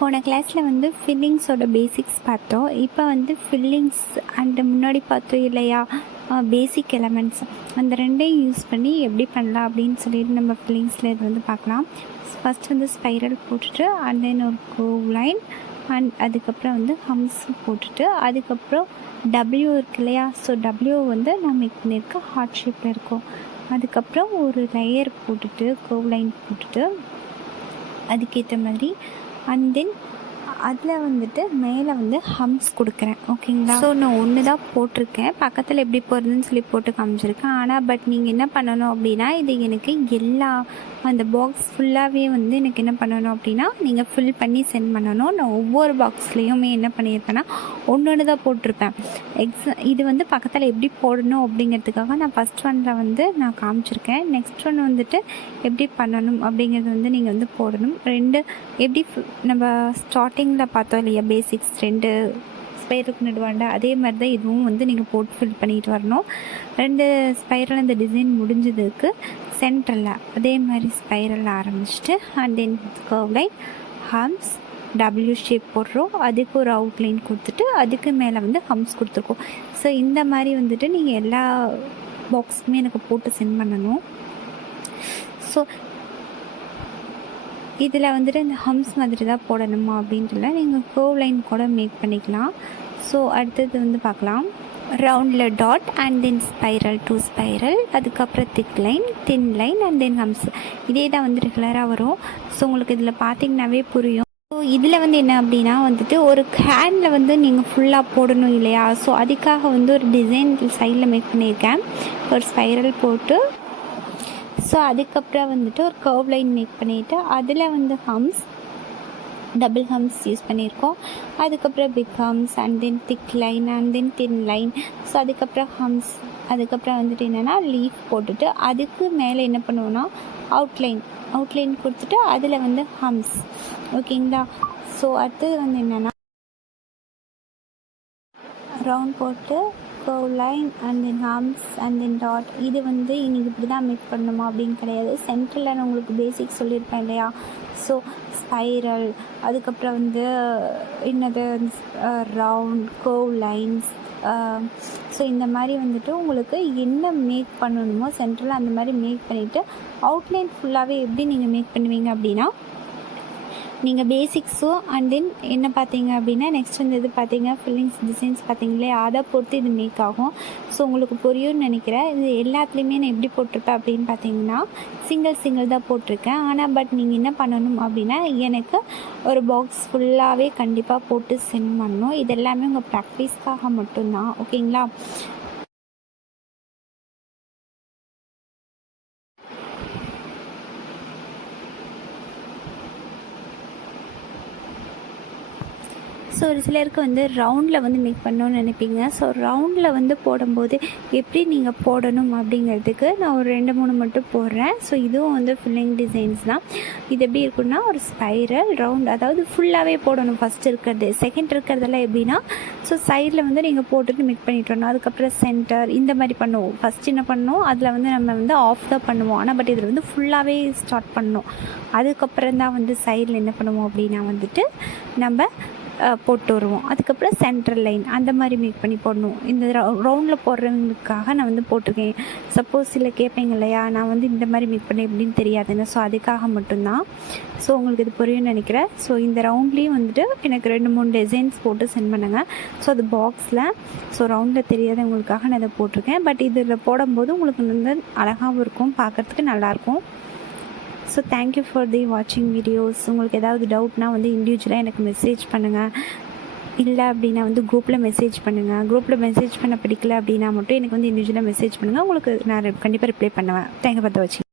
போன கிளாஸில் வந்து ஃபில்லிங்ஸோட பேசிக்ஸ் பார்த்தோம். இப்போ வந்து ஃபில்லிங்ஸ் அண்டு முன்னாடி பார்த்தோம் இல்லையா, பேசிக் எலமெண்ட்ஸ், அந்த ரெண்டையும் யூஸ் பண்ணி எப்படி பண்ணலாம் அப்படின்னு சொல்லிட்டு நம்ம ஃபில்லிங்ஸில் இது வந்து பார்க்கலாம். ஃபஸ்ட் வந்து ஸ்பைரல் போட்டுட்டு அண்ட் தென் ஒரு கோவ் லைன் அண்ட் அதுக்கப்புறம் வந்து ஹம்ஸ் போட்டுட்டு அதுக்கப்புறம் டபிள்யூ இருக்கு இல்லையா, ஸோ டபிள்யூ வந்து நான் மேக் பண்ணியிருக்க ஹார்ட் ஷேப்பில் இருக்கும். அதுக்கப்புறம் ஒரு லேயர் போட்டுட்டு கோவ் லைன் போட்டுட்டு அதுக்கேற்ற மாதிரி அண்ட் தென் அதில் வந்துட்டு மேலே வந்து ஹம்ஸ் கொடுக்குறேன். ஓகேங்களா? ஸோ நான் ஒன்று தான் போட்டிருக்கேன், பக்கத்தில் எப்படி போகிறதுன்னு சொல்லி போட்டு காமிச்சிருக்கேன். ஆனால் பட் நீங்கள் என்ன பண்ணணும் அப்படின்னா, இது எனக்கு எல்லா அந்த பாக்ஸ் ஃபுல்லாகவே வந்து எனக்கு என்ன பண்ணணும் அப்படின்னா, நீங்கள் ஃபில் பண்ணி சென்ட் பண்ணணும். நான் ஒவ்வொரு பாக்ஸ்லேயுமே என்ன பண்ணியிருப்பேன்னா ஒன்று தான் போட்டிருப்பேன். இது வந்து பக்கத்தில் எப்படி போடணும் அப்படிங்கிறதுக்காக நான் ஃபஸ்ட் ஒன்னில் வந்து நான் காமிச்சிருக்கேன். நெக்ஸ்ட் ஒன் வந்துட்டு எப்படி பண்ணணும் அப்படிங்கிறது வந்து நீங்கள் வந்து போடணும். ரெண்டு எப்படி நம்ம ஸ்டார்டிங்கில் பார்த்தோம் இல்லையா, பேசிக்ஸ் 2 ஸ்பைரலுக்கு நடுவாண்ட, அதே மாதிரி தான் இதுவும் வந்து நீங்கள் போட்டு ஃபில் பண்ணிட்டு வரணும். 2 ஸ்பைரல் அந்த டிசைன் முடிஞ்சதுக்கு சென்டரில் அதே மாதிரி ஸ்பைரல் ஆரம்பிச்சுட்டு and then curve line humps W shape போடுறோம். அதுக்கு ஒரு அவுட்லைன் கொடுத்துட்டு அதுக்கு மேலே வந்து ஹம்ஸ் கொடுத்துருக்கோம். ஸோ இந்த மாதிரி வந்துட்டு நீங்கள் எல்லா பாக்ஸுமே எனக்கு போட்டு சென்ட் பண்ணணும். ஸோ இதில் வந்துட்டு இந்த ஹம்ஸ் மாதிரி தான் போடணுமா அப்படின்ட்டுல நீங்கள் கர்வ் லைன் கூட மேக் பண்ணிக்கலாம். ஸோ அடுத்தது வந்து பார்க்கலாம். ரவுண்டில் dot and then spiral 2 spiral, அதுக்கப்புறம் thick line, thin line and then humps. இதே தான் வந்து ரெகுலராக வரும். ஸோ உங்களுக்கு இதில் பார்த்திங்கனாவே புரியும். ஸோ இதில் வந்து என்ன அப்படின்னா வந்துட்டு ஒரு ஹேண்டில் வந்து நீங்கள் ஃபுல்லாக போடணும் இல்லையா, ஸோ அதுக்காக வந்து ஒரு டிசைன் சைடில் மேக் பண்ணியிருக்கேன். ஒரு ஸ்பைரல் போட்டு ஸோ அதுக்கப்புறம் வந்துட்டு ஒரு கர்வ் லைன் மேக் பண்ணிவிட்டு அதில் வந்து ஹம்ஸ் டபுள் ஹம்ஸ் யூஸ் பண்ணியிருக்கோம். அதுக்கப்புறம் big humps and then thick line and then thin line. So அதுக்கப்புறம் ஹம்ஸ், அதுக்கப்புறம் வந்துட்டு என்னென்னா லீஃப் போட்டுட்டு அதுக்கு மேலே என்ன பண்ணுவோன்னா அவுட்லைன் கொடுத்துட்டு அதில் வந்து ஹம்ஸ். ஓகேங்களா? ஸோ அடுத்தது வந்து என்னென்னா ரவுண்ட் போட்டு curve line and then humps and then dot. இது வந்து இன்றைக்கி இப்படி தான் மேக் பண்ணணுமா அப்படின்னு கிடையாது. சென்டரில் நான் உங்களுக்கு பேசிக் சொல்லியிருப்பேன் இல்லையா, ஸோ ஸ்பைரல், அதுக்கப்புறம் வந்து என்னது ரவுண்ட் கர்வ் லைன்ஸ். ஸோ இந்த மாதிரி வந்துட்டு உங்களுக்கு என்ன மேக் பண்ணணுமோ சென்டரில் அந்த மாதிரி மேக் பண்ணிவிட்டு அவுட்லைன் ஃபுல்லாகவே எப்படி நீங்கள் மேக் பண்ணுவீங்க அப்படின்னா, நீங்கள் பேசிக்ஸும் அண்ட் தென் என்ன பார்த்தீங்க அப்படின்னா நெக்ஸ்ட் வந்து இது பார்த்தீங்க ஃபில்லிங்ஸ் டிசைன்ஸ் பார்த்தீங்களே, அதை பொறுத்து இது மேக் ஆகும். ஸோ உங்களுக்கு புரியும்னு நினைக்கிறேன். இது எல்லாத்துலேயுமே நான் எப்படி போட்டிருப்பேன் அப்படின்னு பார்த்தீங்கன்னா சிங்கிள் தான் போட்டிருக்கேன். ஆனால் பட் நீங்கள் என்ன பண்ணணும் அப்படின்னா எனக்கு ஒரு பாக்ஸ் ஃபுல்லாகவே கண்டிப்பாக போட்டு சென்ட் பண்ணணும். இது எல்லாமே உங்கள் ப்ராக்டிஸ்க்காக மட்டும்தான். ஓகேங்களா? ஸோ ஒரு சிலருக்கு வந்து ரவுண்டில் வந்து மேக் பண்ணணும்னு நினைப்பீங்க. ஸோ ரவுண்டில் வந்து போடும்போது எப்படி நீங்கள் போடணும் அப்படிங்கிறதுக்கு நான் ஒரு 2-3 மட்டும் போடுறேன். ஸோ இதுவும் வந்து ஃபில்லிங் டிசைன்ஸ் தான். இது எப்படி இருக்குன்னா ஒரு ஸ்பைரல் ரவுண்ட், அதாவது ஃபுல்லாகவே போடணும். ஃபஸ்ட் இருக்கிறது, செகண்ட் இருக்கிறதெல்லாம் எப்படின்னா ஸோ சைடில் வந்து நீங்கள் போட்டுட்டு மேக் பண்ணிட்டு வரணும். அதுக்கப்புறம் சென்டர் இந்த மாதிரி பண்ணுவோம். ஃபஸ்ட் என்ன பண்ணணும், அதில் வந்து நம்ம வந்து ஆஃப் தான் பண்ணுவோம். ஆனால் பட் இதில் வந்து ஃபுல்லாகவே ஸ்டார்ட் பண்ணணும். அதுக்கப்புறம் தான் வந்து சைடில் என்ன பண்ணுவோம் அப்படின்னா வந்துட்டு நம்ம போட்டு வருவோம். அதுக்கப்புறம் சென்ட்ரல் லைன் அந்த மாதிரி மேக் பண்ணி போடணும். இந்த ரவுண்டில் போடுறவங்களுக்காக நான் வந்து போட்டிருக்கேன். சப்போஸ் சில கேட்பீங்க இல்லையா, நான் வந்து இந்த மாதிரி மேக் பண்ண எப்படின்னு தெரியாதுன்னு, ஸோ அதுக்காக மட்டும்தான். ஸோ உங்களுக்கு இது புரியும்னு நினைக்கிறேன். ஸோ இந்த ரவுண்ட்லேயும் வந்துட்டு எனக்கு 2-3 டிசைன்ஸ் போட்டு சென்ட் பண்ணுங்கள். ஸோ அது பாக்ஸில் ஸோ ரவுண்டில் தெரியாதவங்களுக்காக நான் இதை போட்டிருக்கேன். பட் இதில் போடும்போது உங்களுக்கு வந்து அழகாகவும் இருக்கும், பார்க்குறதுக்கு நல்லாயிருக்கும். ஸோ தேங்க்யூ ஃபார் தி வாட்சிங் வீடியோஸ். உங்களுக்கு ஏதாவது டவுட்னால் வந்து இண்டிவிஜுவலாக எனக்கு மெசேஜ் பண்ணுங்கள். இல்லை அப்படின்னா வந்து குரூப்பில் மெசேஜ் பண்ணுங்கள். குரூப்பில் மெசேஜ் பண்ண பிடிக்கல அப்படின்னா மட்டும் எனக்கு வந்து இண்டிவிஜுவலாக மெசேஜ் பண்ணுங்கள். உங்களுக்கு நான் கண்டிப்பாக ரிப்ளை பண்ணுவேன். தேங்க்யூ ஃபார் தி வாட்சிங்.